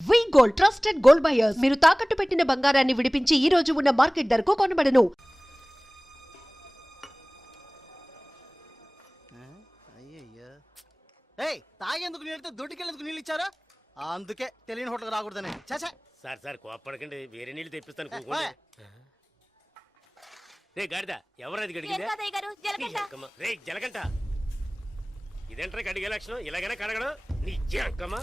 వి gold trusted gold buyers మీరు తాకట్టు పెట్టిన బంగారాన్ని విడిపించి ఈ రోజు ఉన్న మార్కెట్ ధరకు కొనబడను. అయ్యయ్యో తాగేందుకు నీళ్ళతో దొడ్డికెళ్ళేందుకు నీళ్ళు ఇచ్చారా? అందుకే తెలియని హోటల్కి రాకూడదని. చేసా సార్ సార్ కోప్పడకండి, వేరే నీళ్ళు తెప్పిస్తాను. కూకోండి. రే గాడిద, ఎవరది గడిగిందా? రే జలగంట, ఇదేంట్రా కడిగే లక్షణం? ఇలాగైనా కడగడం నీ అక్కమ్మ.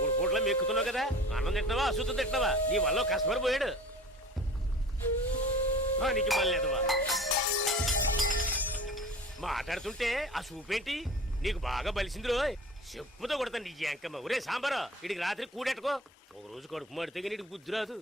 3 పూట్ల మెక్కుతున్నావు కదా, అన్నం తింటున్నావా అశుద్ధం తింటున్నావా? నీ వల్ల కస్టమర్ పోయాడు. నీకు మళ్ళేదవా మాట్లాడుతుంటే ఆ సూపేంటి నీకు బాగా బలిసిందిరో. చెప్పుతో కొడతాను నీ అంకమ్మ. ఒరే సాంబారు, వీడికి రాత్రి కూడెట్టుకో. ఒక రోజు కడుపు మాడితే నీకు బుద్ధి రాదు.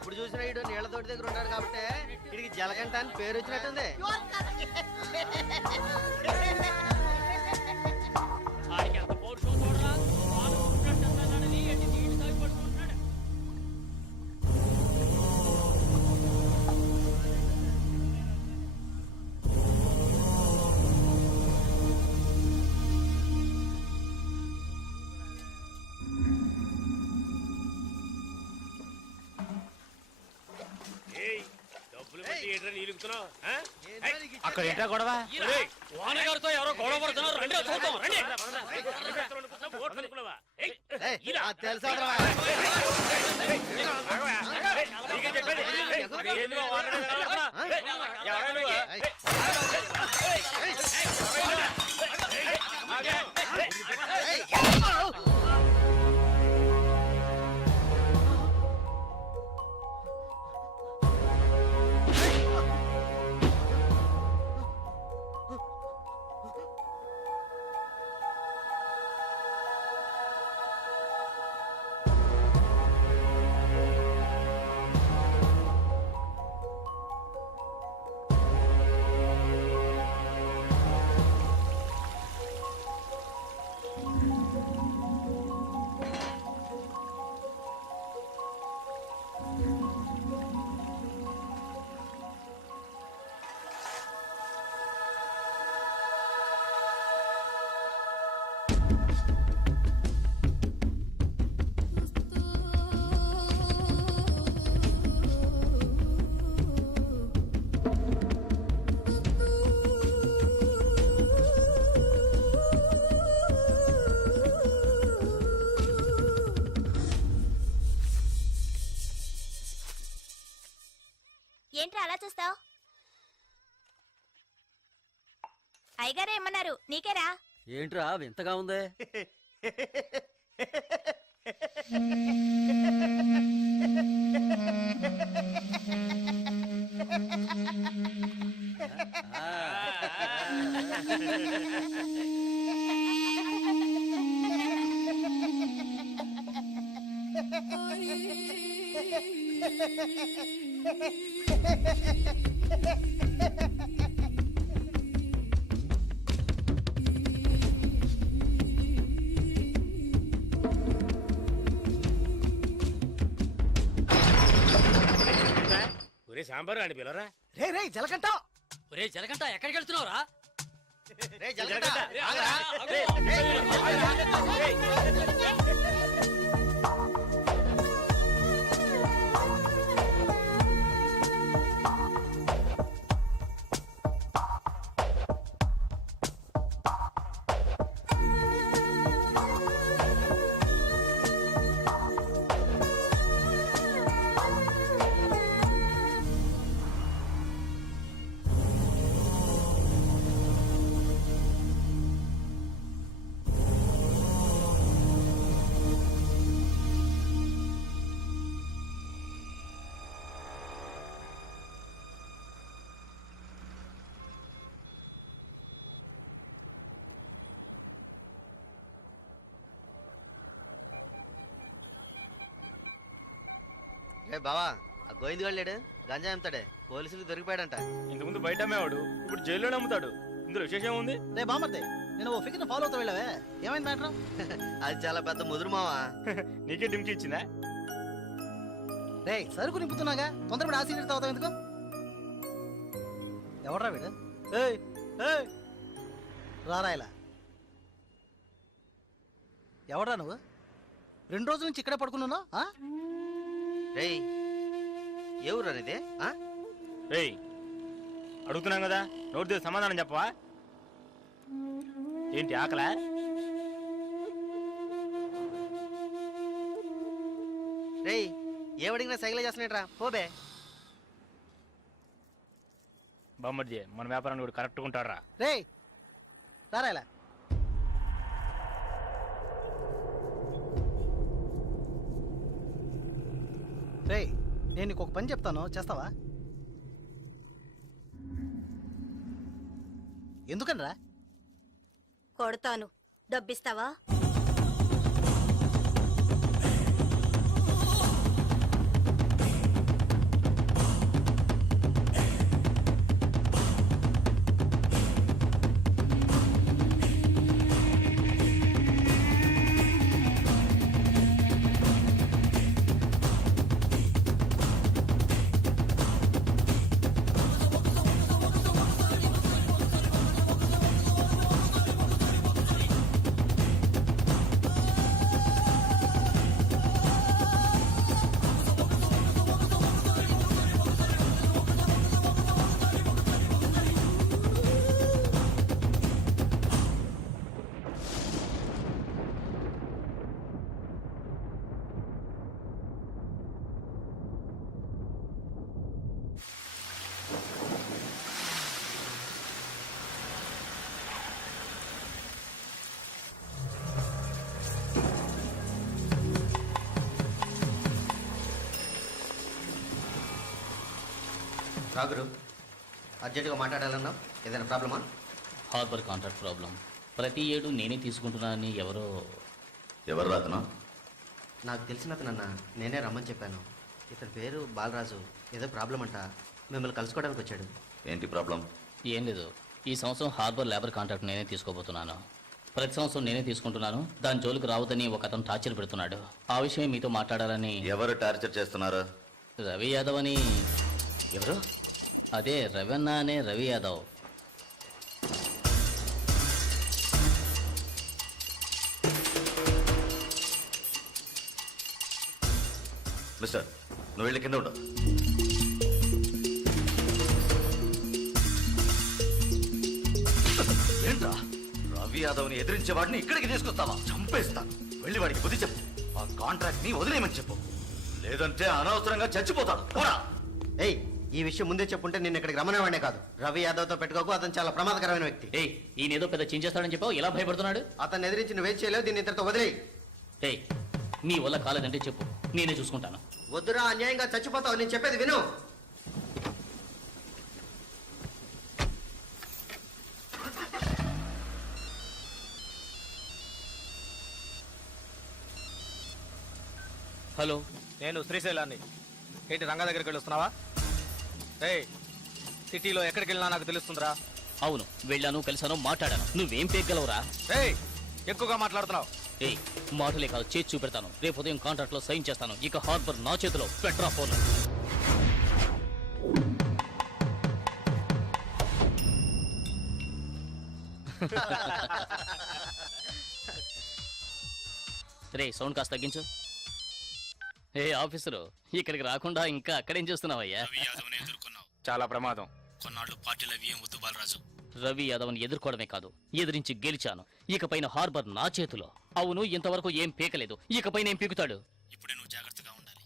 ఎప్పుడు చూసినా ఇడు నీళ్ళ తోటి దగ్గర ఉంటాడు కాబట్టి ఇడికి జలగంట అని పేరు వచ్చినట్టుంది. అక్కడ ఏంటా గొడవ? వానగారితో ఎవరో గొడవ పడుతున్నారు. తెలుసా ఏంట్రా అలా చూస్తావు? అయ్యగారే ఏమన్నారు? నీకేరా? ఏంట్రా వింతగా ఉంది? ఒరే సాంబారు అని పిలరా. రే రే జలగంట, ఒరే జలగంట ఎక్కడికి వెళ్తున్నావురా? రే జలగంట ఏ బావా ఆ గోవింద్ గారు లేడు గంజా అమ్ముతాడే పోలీసులకు దొరికిపోయాడంట. ఇంతకుముందు బయట అమ్మేవాడు ఇప్పుడు జైల్లోనే అమ్ముతాడు. ఇందులో విశేషం ఉంది. రే బామర్దే నేను ఓ ఫిగర్ ఫాలో అవుతా వెళ్ళావే ఏమైంది మ్యాటర్? అది చాలా పెద్ద ముదురు మావా. నీకే డింకి ఇచ్చిందా? రే సరుకు నింపుతున్నాగా తొందరపడి ఆ సీనియర్ తాగుతావు ఎందుకు? ఎవడ్రా వీడు? ఏయ్ ఏయ్ రారా ఇలా. ఎవడ్రా నువ్వు? 2 రోజుల నుంచి ఇక్కడే పడుకున్నావు? రేయ్ ఏ ఊరు అనేది? రేయ్ అడుగుతున్నాం కదా, నోటి దగ్గర సమాధానం చెప్పవా? ఏంటి ఆకలా? రేయ్ ఏమడిగినా సైకిల్ చేస్తున్నాడ్రా పోబే. బామ్మర్ది మన వ్యాపారాన్ని కూడా కరెక్ట్గా ఉంటాడు రా. రేయ్ రారా ఇలా. రేయ్ నేను నీకు ఒక పని చెప్తాను చేస్తావా? ఎందుకనరా? కొడతాను, డబ్బిస్తావా? రాగురు అర్జెంటుగా మాట్లాడాలన్నావు, ఏదైనా ప్రాబ్లమా? Harbour contract problem. ప్రతి ఏడు నేనే తీసుకుంటున్నానని ఎవరు రాతనా? నాకు తెలిసిన అతనన్నా, నేనే రమ్మని చెప్పాను. ఇతని పేరు బాలరాజు. ఏదో ప్రాబ్లం అంట, మిమ్మల్ని కలుసుకోవడానికి వచ్చాడు. ఏంటి ప్రాబ్లం? ఏం లేదు, ఈ సంవత్సరం హార్బర్ లేబర్ కాంట్రాక్ట్ నేనే తీసుకోబోతున్నాను. ప్రతి సంవత్సరం నేనే తీసుకుంటున్నాను. దాని జోలికి రావద్దని ఒక అతను టార్చర్ పెడుతున్నాడు. ఆ విషయం మీతో మాట్లాడాలని. ఎవరు టార్చర్ చేస్తున్నారు? రవి యాదవ్ అని. ఎవరు? అదే రవణ అనే రవి యాదవ్. మిస్టర్, నువ్వు వెళ్ళి కింద ఉండవు. ఏంట్రా, రవి యాదవ్ని ఎదిరించే వాడిని ఇక్కడికి తీసుకొస్తావా? చంపేస్తాను. వెళ్ళి వాడికి బుద్ధి చెప్పు. ఆ కాంట్రాక్ట్ ని వదిలేయమని చెప్పు, లేదంటే అనవసరంగా చచ్చిపోతాడు. పోరా. ఏయ్ ఈ విషయం ముందే చెప్పుంటే నేను ఇక్కడికి రమ్మనేవాడే కాదు. రవి యాదవ్తో పెట్టుకోకు, అతను చాలా ప్రమాదకరమైన వ్యక్తి. ఏయ్, ఈయన ఏదో పెద్ద చించేస్తాడని చెప్పావు, ఎలా భయపడుతున్నాడు? అతన్ని ఎదిరించి నువ్వేం చేయలేవు, దీన్ని ఇతరుతో వదిలేయి. ఏయ్, నీ వల్ల కాలేదంటే చెప్పు, నేనే చూసుకుంటాను. వద్దురా, అన్యాయంగా చచ్చిపోతావు. నేను చెప్పేది విను. హలో, నేను శ్రీశైలాన్ని. ఏంటి రంగా దగ్గరికి వెళ్ళొస్తున్నావా? ఏయ్ సిటీలో ఎక్కడికి వెళ్ళినా నాకు తెలుస్తుందిరా. అవును, వెళ్ళాను, కలిశాను, మాట్లాడాను. నువ్వేం పేగలవురా? ఏయ్ ఎక్కువగా మాట్లాడుతున్నావు. ఏయ్, మాటలే కాదు, చేసి చూపెడతాను. రేపు ఉదయం కాంట్రాక్ట్ లో సైన్ చేస్తాను. ఇక హార్బర్ నా చేతిలో. Petra phone. రే, సౌండ్ కాస్త తగ్గించు. ఏ ఆఫీసరు, ఇక్కడికి రాకుండా ఇంకా అక్కడేం చేస్తున్నావయ్యా? చాలా ప్రమాదం. కొన్నాళ్ళు పార్టీలో ఏం వద్దు బాలరాజు. రవి యాదవ్ని ఎదుర్కోవడమే కాదు, ఎదిరించి గెలిచాను. ఇకపైన హార్బర్ నా చేతిలో. అవును, ఇంతవరకు ఏం పీకలేదు, ఇకపైన ఏం పీకుతాడు? ఇప్పుడే నువ్వు జాగ్రత్తగా ఉండాలి.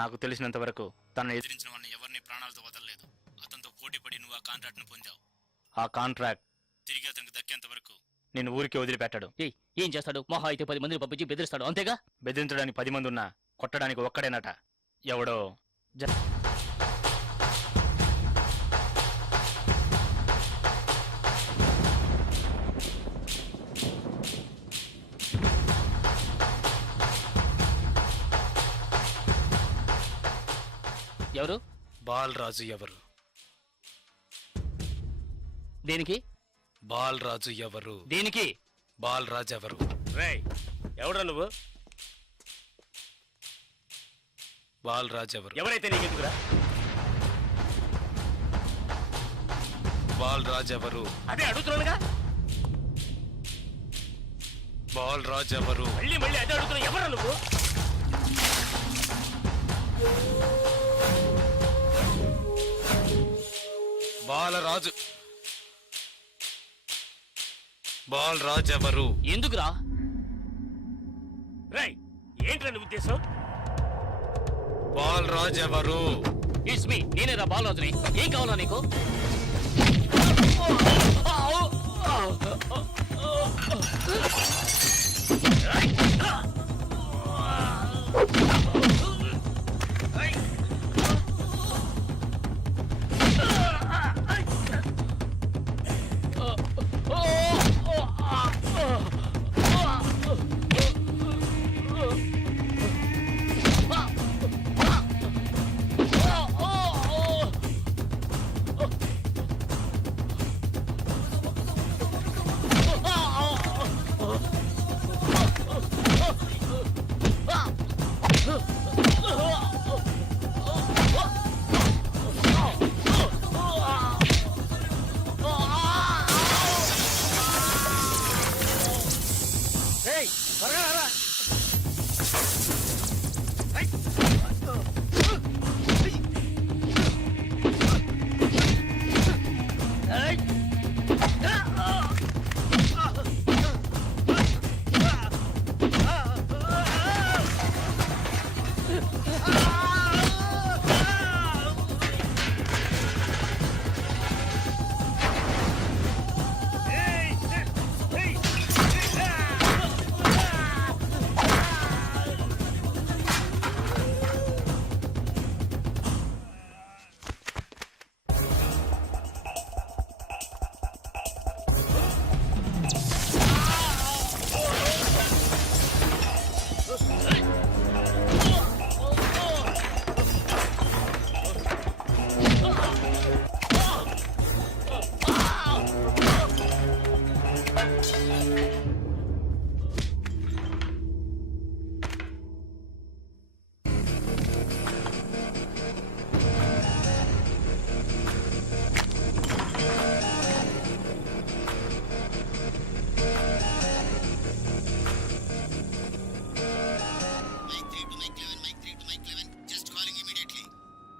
నాకు తెలిసినంత వరకు తనను ఎదిరించిన వాడిని ఎవరిని ప్రాణాలతో వదలలేదు. అతనితో పోటీ పడి నువ్వు ఆ కాంట్రాక్ట్ ను పొందావు. ఆ కాంట్రాక్ట్ తిరిగి అతనికి దక్కేంత వరకు నేను ఊరికి వదిలిపెట్టాడు. ఏం చేస్తాడు? మహా అయితే 10 మందిని పంపించి బెదిరిస్తాడు, అంతేగా? బెదిరించడానికి 10 మంది ఉన్నా కొట్టడానికి ఒక్కడేనట. ఎవడో ఎవరు? బాలరాజు ఎవరు? దేనికి? బాలరాజు ఎవరు? దేనికి? బాలరాజు ఎవరు? రేయ్ ఎవడ్రా నువ్వు? బాలరాజు ఎవరు? ఎవరైతే నీకెందుకురా? బాలరాజు ఎవరు? అదే అడుగుతున్నానుగా. బాలరాజు ఎవరు? మళ్ళీ మళ్ళీ అదే అడుగుతున్నా. ఎవరా నువ్వు? బాలరాజు. బాలరాజు ఎవరు? ఎందుకురా? రేయ్ ఏంట్రా నీ ఉద్దేశం? బాలరాజు ఎవరు? ఇట్స్ మీ, నేనేరా బాలరాజుని. ఏం కావాలా నీకు?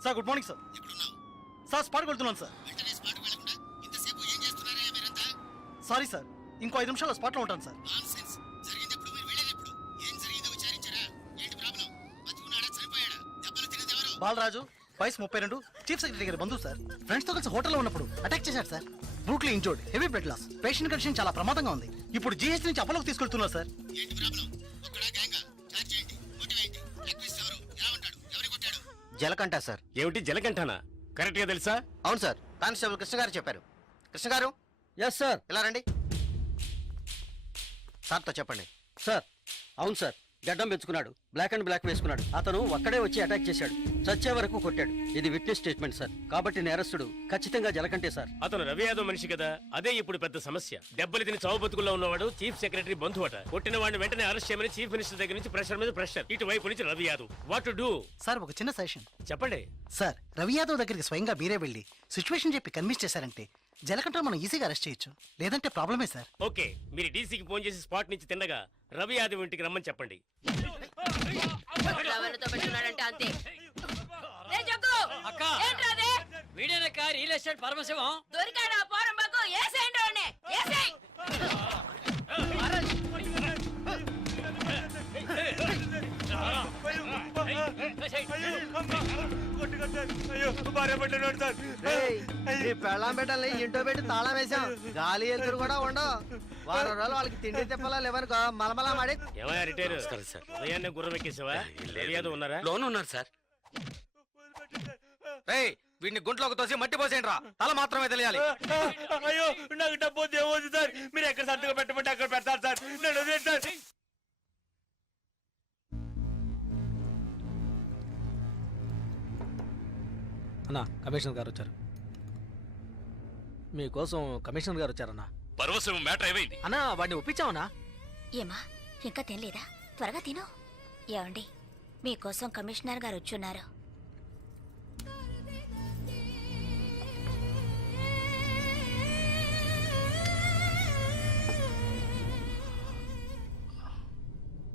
Sir good morning sir. Sir స్పాట్కి వెళ్తున్నాను సార్. సారీ సార్, ఇంకో 5 నిమిషాల్లో స్పాట్లో ఉంటాను సార్. బాలరాజు వయసు 32, చీఫ్ సెక్రటరీ గారి బంధువు సార్. ఫ్రెండ్స్ తో కలిసి హోటల్లో ఉన్నప్పుడు అటాక్ చేశారు sir. Brutally injured, heavy blood loss, patient condition చాలా ప్రమాదంగా ఉంది. ఇప్పుడు జీఎస్ నుంచి అపోలోకి తీసుకెళ్తున్నారు సార్. జలకంట సార్. ఏమిటి జలకంటానా? కరెక్ట్ గా తెలుసా? అవును సార్, కానిస్టేబుల్ కృష్ణ గారు చెప్పారు. కృష్ణ గారు ఎస్ సార్. ఇలా రండి. సార్తో చెప్పండి. సార్ అవును సార్, గడ్డం పెంచుకున్నాడు, బ్లాక్ అండ్ బ్లాక్ వేసుకున్నాడు. అతను ఒక్కడే వచ్చి అటాక్ చేశాడు, చచ్చే వరకు కొట్టాడు. ఇది విట్నెస్ స్టేట్మెంట్ సార్, కాబట్టి నేరస్తుడు ఖచ్చితంగా జలకంటే సార్. అతను రవి యాదవ్ మనిషి కదా, అదే ఇప్పుడు పెద్ద సమస్య. దెబ్బలు తిని చావు బతుకుల్లో ఉన్నవాడు చీఫ్ సెక్రటరీ బంధువు అట. కొట్టిన వాడిని వెంటనే అరెస్ట్ చేయమని చీఫ్ మినిస్టర్ దగ్గర నుంచి ప్రెషర్ మీద ప్రెషర్. ఇటువైపు నుంచి Ravi Yadav. What to do? Sir ఒక చిన్న సజెషన్ చెప్పండి. సార్, రవి యాదవ్ దగ్గరికి స్వయంగా మీరే వెళ్ళి సిచ్యువేషన్ చెప్పి కన్విన్స్ చేశారంటే జలకంట మనం ఈజీగా అరెస్ట్ చేయొచ్చు. లేదంటే ప్రాబ్లమే సార్. ఓకే, మీరు డీసీకి ఫోన్ చేసి స్పాట్ నుంచి తిన్నగా రవి యాదవ్ ఇంటికి రమ్మని చెప్పండి. అంతే. అక్క వీడేనక్క రియల్ ఎస్టేట్ పరమశివం. దొరికాడా పోరంబాకు? ఏసేయండి వాడిని, ఏసేయ్. పెళ్ళాం పెట్టాలి, ఇంటో పెట్టి తాళం వేసాం. గాలి ఎదురు కూడా ఉండవు. వారం రోజులు వాళ్ళకి తిండి తిప్పలా లేవనుకో మలమలా మాడి. ఏమయ్యా రిటైర్ సార్, ఉదయాన్నే గుర్రం ఎక్కేసావా? రవి యాదవ్ ఉన్నారా? లోన్ ఉన్నారు సార్. రేయ్ వీడిని గుంట్లోకి తోసి మట్టి పోసేయండి రా, తల మాత్రమే తెలియాలి. అయ్యో నాకు డబ్బు దేవద్దు సార్. మీరు ఎక్కడ సంతకం పెట్టమంటే అక్కడ పెడతారు సార్. నేను వదిలేను సార్. అన్నా కమిషనర్ గారు వచ్చారు. మీకోసం కమిషనర్ గారు వచ్చారన్నా. పరవశం మ్యాటర్ ఏమైంది? అన్నా వాడిని ఒప్పించావనా? ఏమా ఇంకా తినలేదా? త్వరగా తిను. ఏమండి మీకోసం కమిషనర్ గారు వచ్చున్నారు.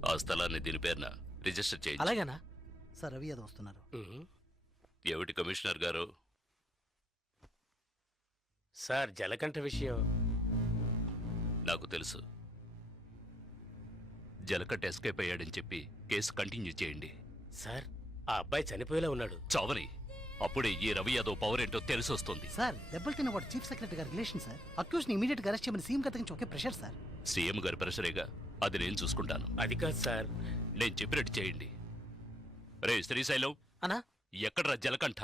ఆ స్థలాన్ని దీని పేరున రిజిస్టర్ చేయండి. అలాగేనా? సార్ రవి యాదవ్ వస్తున్నారు. ఏమిటి కమిషనర్ గారు? సార్ జలకంఠ విషయం నాకు తెలుసు. జలకట్ ఎస్కేప్ అయ్యాడని చెప్పి కేసు కంటిన్యూ చేయండి. సార్ ఆ అబ్బాయి చనిపోయేలా ఉన్నాడు. చావని అప్పుడే ఈ రవి యాదవ్ పవర్ ఏంటో తెలిసి వస్తుంది. సార్ దెబ్బలు తిన్నవాడు చీఫ్ సెక్రటరీ గారి రిలేషన్ సార్. అక్యూజ్ ని ఇమీడియట్ గా అరెస్ట్ చేయమని సీఎం కథ ఒకే ప్రెషర్ సార్. సీఎం గారి ప్రెషరేగా, అది నేను చూసుకుంటాను. అది కాదు సార్. నేను చెప్పినట్టు చేయండి. రే శ్రీశైలం, అన్నా ఎక్కడ్రా జలకంఠ?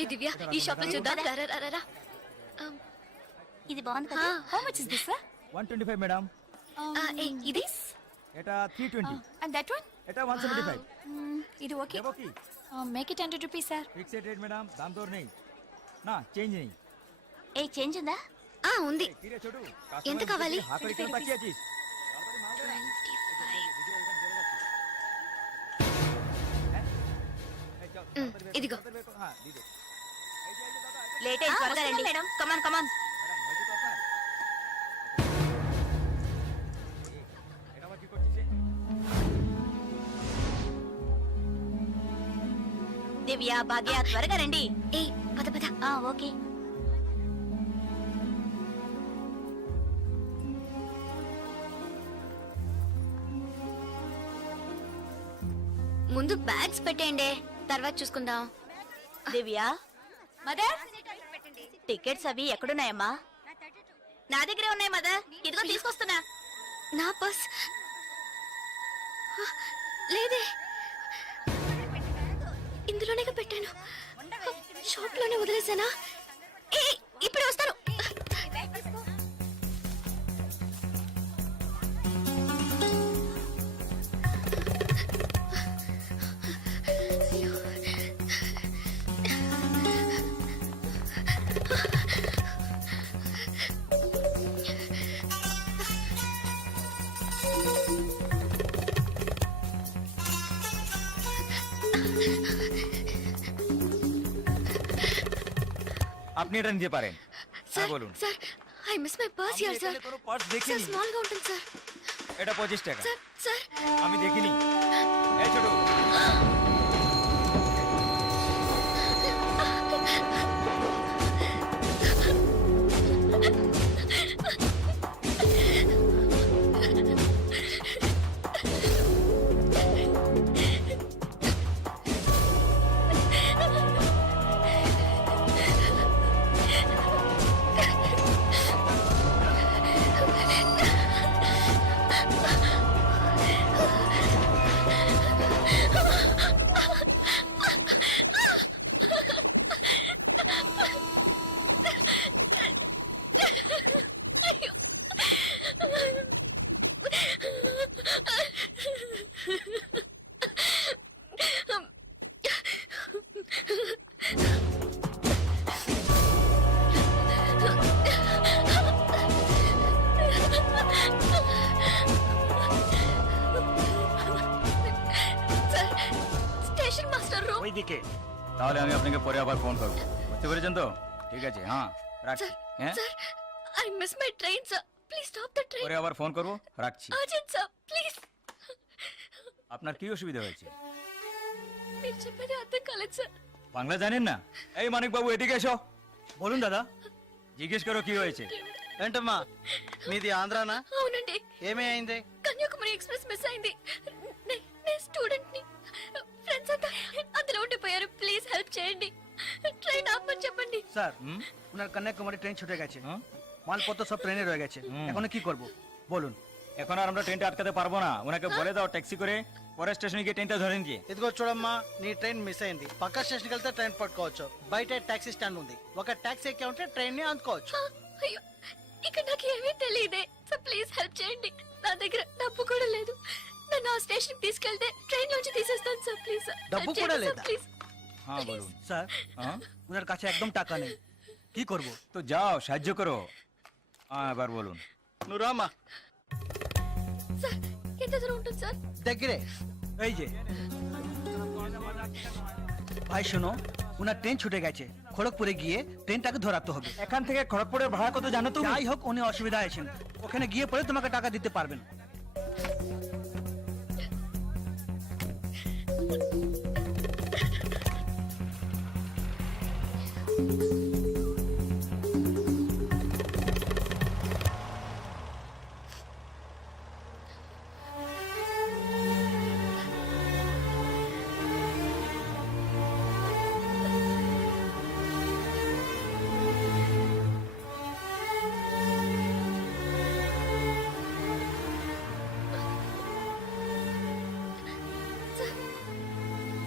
ఏ దివ్య ఈ షాప్ లో చూద్దాం. ఇది బాగుంది కదా. How much is this sir? 125 madam. ఇది ఎటా 320. అండ్ దట్ వన్ ఎటా 175. ఇది okay. Okay make it 100 rupees sir. Fixed rate madam. दाम तोड़ नहीं ना चेंज नहीं. ఏ చేంజ్ ఉందా? ఉంది. తీరే చూడు. ఎంత కావాలి? హాఫ్ రేట్ తక్కువ చీజ్. ఇదిగో. हां दीजिए. లేట్ అయ్యి త్వరగా రండి మేడం. కమాన్ కమాన్. దివ్య భాగ్య త్వరగా రండి. ఏ పద పద. ఓకే. ముందు బ్యాగ్స్ పెట్టేయండి, తర్వాత చూసుకుందాం. దివ్య మదర్ టికెట్స్ అవి ఎక్కడున్నాయమ్మా? నా దగ్గరే ఉన్నాయి మదర్. ఇదిగో తీసుకొస్తున్నా. నా పర్స్ లేదే. ఇందులోనే పెట్టాను. షాప్ లోనే వదిలేసానా? ఇప్పుడు వస్తాను. आप नहीं रन दे पा रहे हैं. Sir sir I miss my purse here sir. Purse देखी సార్ नहीं. స్మాల్ గా ఉంటుంది సార్. एटा 25 টাকা. సార్ సార్ আমি দেখিনি. এই ছোট. স্টেশন মাস্টার রো ওই দিকে. তাহলে আমি আপনাকে পরে আবার ফোন করব. বুঝতে পেরেছেন তো? ঠিক আছে. হ্যাঁ রাখছি. হ্যাঁ sir I miss my train sir. Please stop the train. পরে আবার ফোন করব. রাখছি. Urgent sir please. আপনার কি অসুবিধা হয়েছে? మీరు చెప్పేది అర్థం కాలేదు సార్. বাংলা জানেন না? এই মানিক বাবু এদিকে এসো. বলুন দাদা. জিজ্ঞেস করো কি হয়েছে। ఏంటమ్మా మీది ఆంధ్రానా? అవునండి, ఏమీ అయింది? కన్యాకుమారి ఎక్స్ప్రెస్ మిస్ అయింది. నేను స్టూడెంట్ ని, ఫ్రెండ్స్ అంతా అందులో ఉండిపోయారు. ప్లీజ్ హెల్ప్ చేయండి. ట్రైన్ ఆపమని చెప్పండి. স্যার ওনার কন্যাকুমারী ট্রেন ছুটে গেছে, মালপত্র সব ট্রেনে রয়ে গেছে, এখন কি করব বলুন? এখন আর আমরা ট্রেনটা আটকাতে পারবো না, ওনাকে বলে দাও ট্যাক্সি করে পরের স্টেশনে গিয়ে ট্রেনটা ধরে নিয়ে। ఇదిగో చూడమ్మా, నీ ట్రైన్ మిస్ అయింది. పక్క స్టేషన్కి వెళ్తే ట్రైన్ పట్టుకోవచ్చు. బయట టాక్సీ స్టాండ్ ఉంది, ఒక టాక్సీ ఎక్కి ఉంటే ట్రైన్ ని అందుకోవచ్చు. అయ్యో, ఇక్కడ నాకు ఏమీ తెలియదే. సో ప్లీజ్ హెల్ప్ చేయండి. నా దగ్గర డబ్బు కూడా లేదు. నన్ను ఆ స్టేషన్ తీసుకెళ్తే ట్రైన్ నుంచి తీసేస్తాను సార్. ప్లీజ్ సార్, డబ్బు కూడా లేదా? ప్లీజ్। হ্যাঁ বলুন। স্যার ওনার কাছে একদম টাকা নেই, কি করব? তো যাও সাহায্য করো। হ্যাঁ এবার বলুন। నువ్వు రామ్మా। సార్ ఎంత దూరం ఉంటుంది సార్? దగ్గరే, এই যে ভাই শোনো, ওনার ট্রেন ছুটে গেছে, খড়গপুরে গিয়ে ট্রেনটাকে ধরাতে হবে। এখান থেকে খড়গপুরের ভাড়া কত জানো তুমি? যাই হোক, উনি অসুবিধা আছেন, ওখানে গিয়ে পরে তোমাকে টাকা দিতে পারবেন।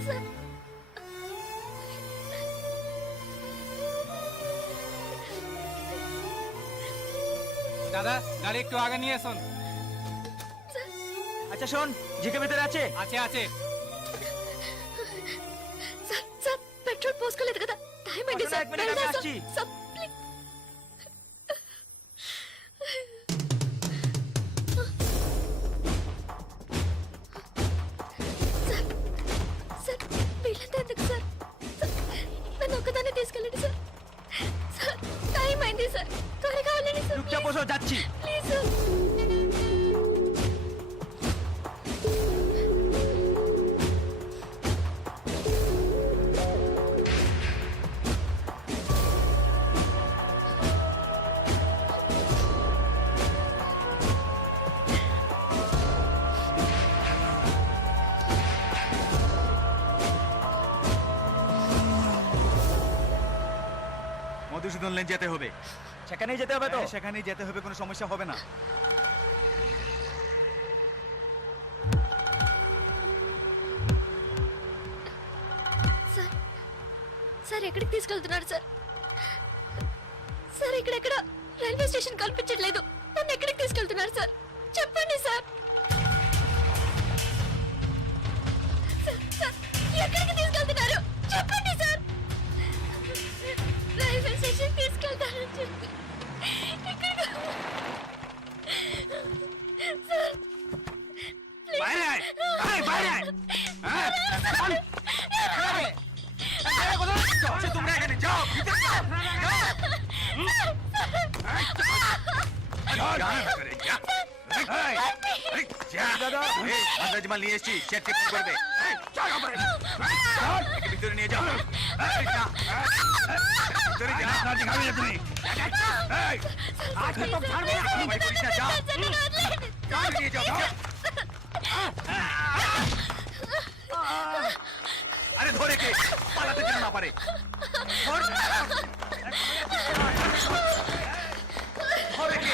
సార్ দাদা গাড়ি একটু আগে নিয়ে আসুন। আচ্ছা শোন, জিকে ভেতরে আছে? আছে আছে। సార్ సార్ పెట్రోల్ పోసుకోలేదు కదా, టైం అయింది అసలు సార్. এক మినిట్, আমি వెళ్దాం আসছি। సార్. ప్లీజ్. సార్ సార్ వీళ్ళంతా ఎందుకు సార్? సార్, నన్ను ఒక్కదాన్ని తీసుకెళ్ళండి సార్. సార్ టైం అయింది సార్, త్వరగా వెళ్ళండి సార్. চুপচাপ বসো, যাচ্ছি। Please sir. মধুসূদন লেন যেতে হবে। সেখানেই যেতে হবে তো? সেখানেই যেতে হবে, কোনো সমস্যা হবে না। సార్ సార్ ఎక్కడికి తీసుకెళ్తున్నారు సార్? సార్ ఇక్కడెక్కడ రైల్వే స్టేషన్ కనిపించట్లేదు. నన్ను ఎక్కడికి తీసుకెళ్తున్నారు సార్? చెప్పండి సార్. సార్, సార్, ఎక్కడికి తీసుకెళ్తున్నారు? చెప్పండి సార్. రైల్వే స్టేషన్ తీసుకెళ్తానని చెప్పి ఎక్కడికి- సార్, ప్లీజ్. বাইরে আয়, আয়, বাইরে আয়। হ্যাঁ, চল। তোমরা এখানে যাও, ভিতরে যাও, যাও। আন্দাজমাল নিয়ে এসছি, সে চেক করবে। ভিতরে নিয়ে যাও, ভিতরে যা, দেখাবে না তুমি। যাও, নিয়ে যাও, যাও। আরে ধরে কে পালাতে যেন না পারে। ধরে কে?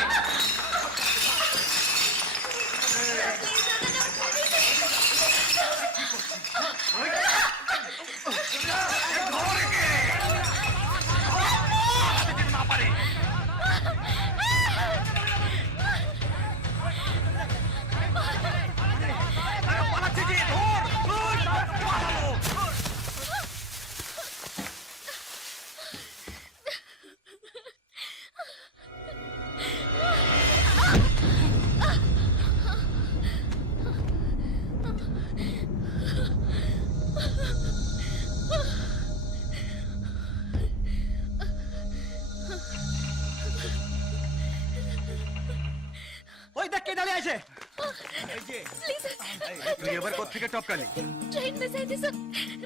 ধরে কে? পালাতে যেন না পারে। আরে পালাচ্ছে যে, ধর, ধর, পালালো। ওই দেখ কে দাঁড়িয়ে আছে। Please sir. তুই এবার কোত্থেকে টপকালি? ట్రైన్ మిస్ అయింది సార్.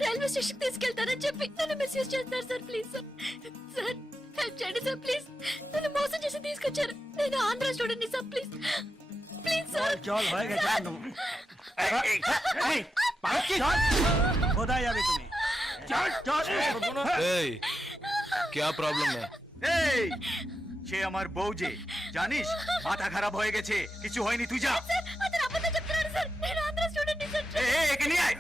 రైల్వే స్టేషన్ తీసుకెళ్తానని చెప్పి నన్ను మిస్యూజ్ చేస్తున్నారు sir. Please sir. Sir help చేయండి సార్ ప్లీజ్. నన్ను మోసం చేసి తీసుకొచ్చారు. నేను ఆంధ్ర స్టూడెంట్ ని సార్ ప్లీజ్ ప్లీజ్ సార్. क्या प्रॉब्लम है? সে আমার বউ যে জানিস মাথা খারাপ হয়ে গেছে কিছু হয়নি তুই যা సార్ అతను అబద్ధం చెప్తున్నాడు సార్. నేను ఆంధ్ర స్టూడెంట్ ని సార్. একে নিয়ে আয়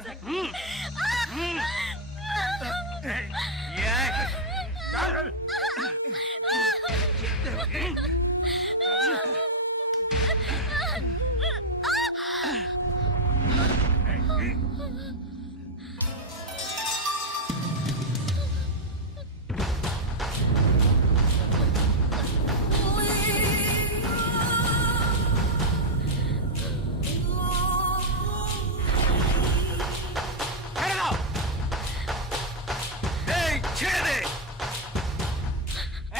ছেড়ে দে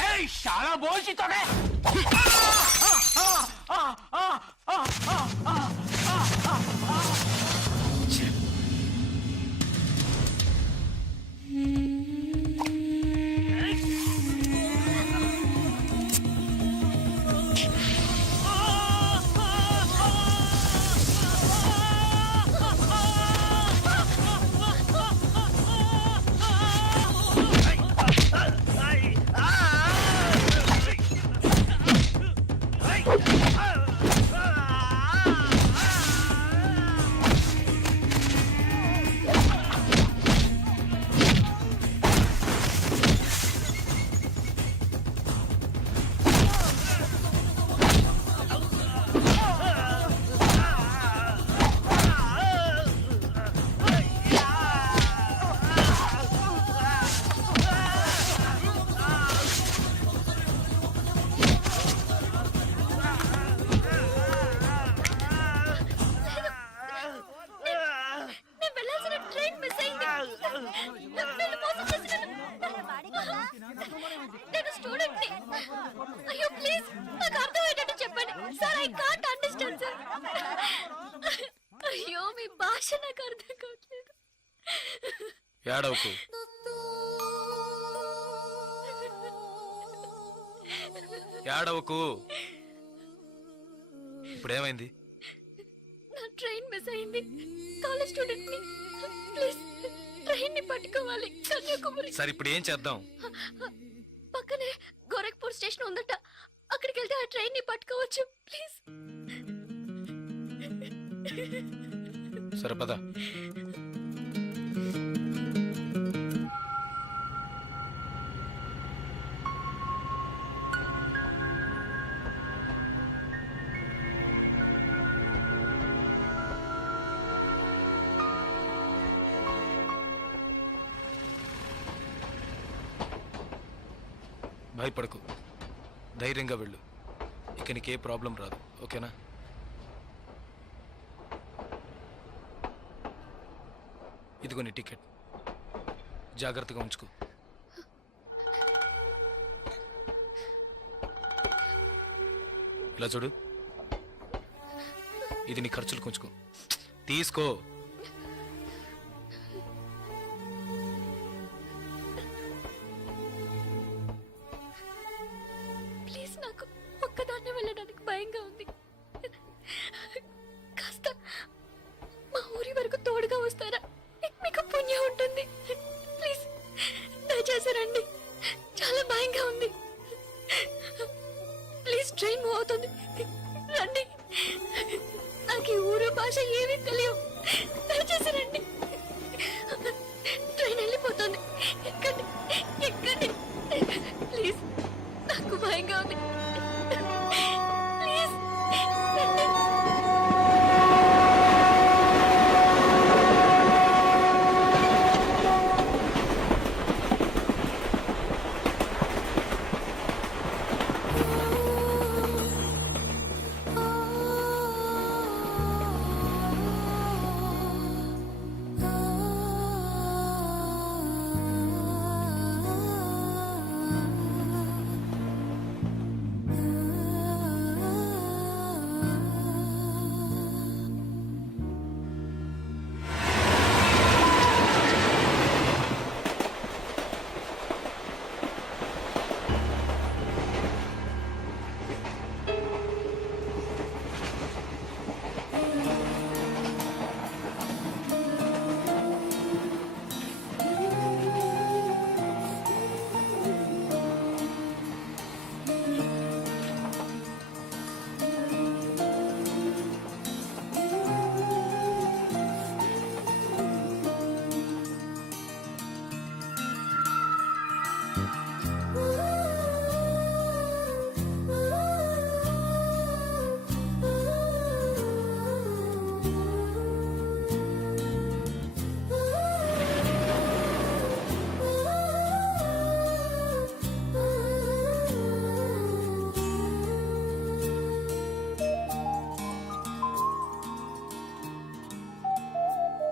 এই শালা বলছি তোকে నేను వెళ్ళాల్సిన ట్రైన్ మిస్ అయింది. నన్ను మోసం చేసినారు. నేను స్టూడెంట్ ని. అయ్యో ప్లీజ్ నాకు అర్థమయ్యేటట్టు చెప్పండి sir. I can't understand sir. అయ్యో మీ భాష నాకు అర్థం కావట్లేదు. ఏడవకు. ఏడవకు. ఇప్పుడేమైంది? నా ట్రైన్ మిస్ అయింది. కాలేజ్ స్టూడెంట్ ని. ప్లీజ్ ట్రైన్ ని పట్టుకోవాలి కన్యాకుమారి. సరే ఇప్పుడు ఏం చేద్దాం? పక్కనే గోరఖ్పూర్ స్టేషన్ ఉందట. అక్కడికి వెళ్తే ఆ ట్రైన్ ని పట్టుకోవచ్చు ప్లీజ్. సరే పద. భయపడకు, ధైర్యంగా వెళ్ళు. ఇక నీకే ప్రాబ్లం రాదు, ఓకేనా? ఇదిగో నీ టికెట్, జాగ్రత్తగా ఉంచుకో. ఇలా చూడు, ఇది నీ ఖర్చులు కొంచుకో. తీసుకో. ప్లీజ్ నాకు ఒక్కదాన్నే వెళ్ళడానికి భయంగా ఉంది. కాస్త మా ఊరి వరకు తోడుగా వస్తారా? మీకు పుణ్యం ఉంటుంది. ప్లీజ్ దయచేసి రండి. చాలా భయంగా ఉంది. ప్లీజ్ ట్రైన్ మూవ్ అవుతుంది, రండి. నాకు ఈ ఊరు భాష ఏమీ తెలియవు. దయచేసి రండి. ట్రైన్ వెళ్ళిపోతుంది. ఎక్కండి ఎక్కండి ప్లీజ్. నాకు భయంగా ఉంది. ప్లీజ్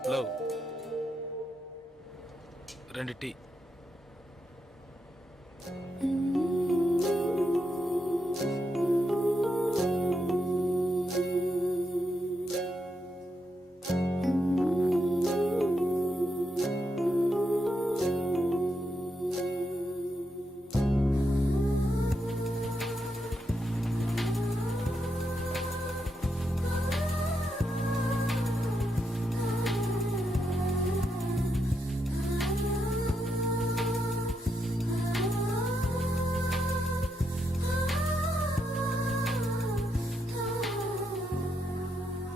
హలో 2 టీ.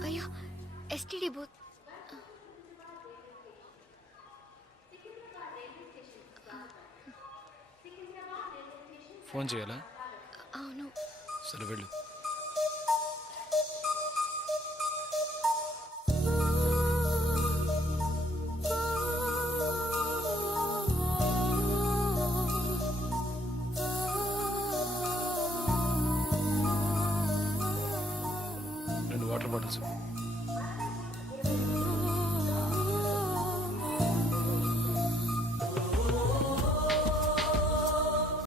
అయ్యో ఎస్టీడీ బూత్. ఫోన్ చేయాలా? అవును. సరే వెళ్ళు. రెండు వాటర్ బాటిల్స్.